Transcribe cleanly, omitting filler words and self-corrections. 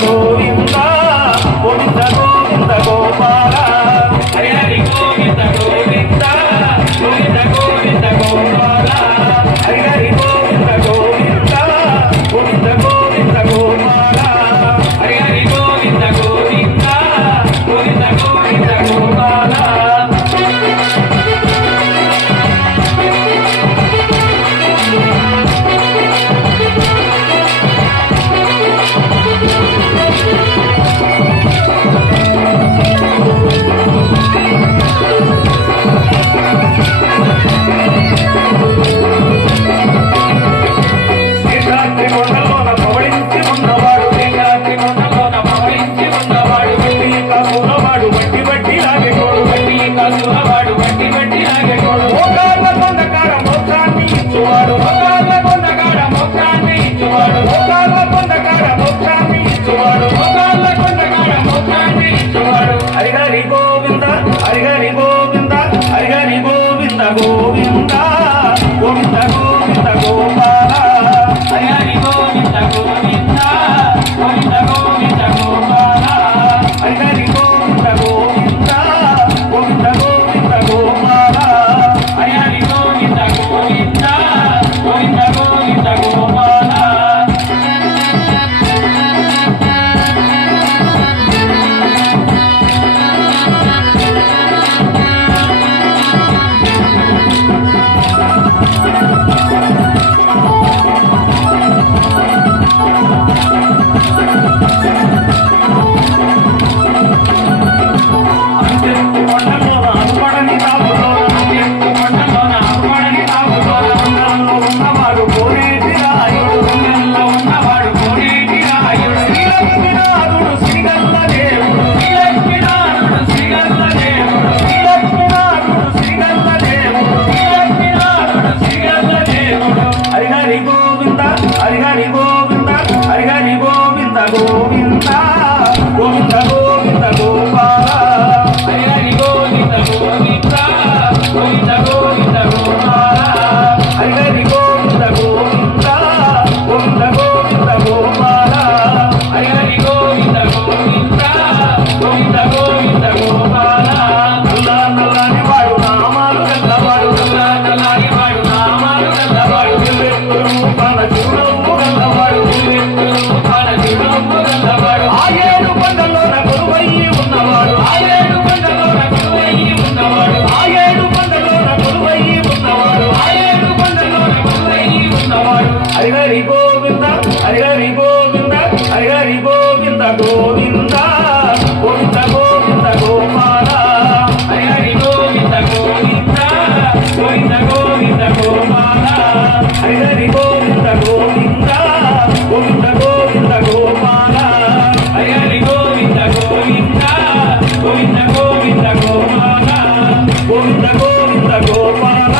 గోవింద గోవింద గోవింద గోపాల హరి హరి గోవింద గోవింద గోవింద గోవింద గోపాల హరి హరి గోవింద గోవింద గోవింద గోవింద గోపాల హరి హరి గోవింద గోవింద గోవింద గోవింద గోపాల గోవింద గోవింద గోవింద గోపాల హరి హరి గోవింద గోవింద గోవింద గోవింద గోపాల హరి హరి గోవింద గోవింద గోవింద గోవింద గోపాల హరి హరి గోవింద గోవింద గోవింద గోవింద గోపాల గోవింద గోవింద గోవింద గోపాల హరి హరి గోవింద గోవింద గోవింద గోవింద గోపాల హరి హరి గోవింద గోవింద గోవింద గోవింద గోపాల హరి హరి గోవింద గోవింద గోవింద గోవింద గోపాల నల్ల నల్లని వాడు నామాలు గల్లవాడు నల్ల నల్లని వాడు నామాలు గల్లవాడు తన చూడము గల్లవాడు తన చూడము గల్లవాడు ఆ ఏడు కొండలోన కొలువయ్యి ఉన్నవాడు ఆ ఏడు కొండలోన కొలువయ్యి ఉన్నవాడు ఆ ఏడు కొండలోన కొలువయ్యి ఉన్నవాడు ఆ ఏడు కొండలోన కొలువయ్యి ఉన్నవాడు హరి హరి గోవింద హరి హరి గోవింద హరి హరి గోవింద గోవింద గోవింద గోవింద గోపాల హరి హరి గోవింద గోవింద గోవింద గోవింద గోపాల హరి హరి గోవింద గోవింద గోవింద గోవింద గోపాల హరి హరి గోవింద గోవింద గోవింద గోవింద గోపాల గోవింద గోవింద గోపాల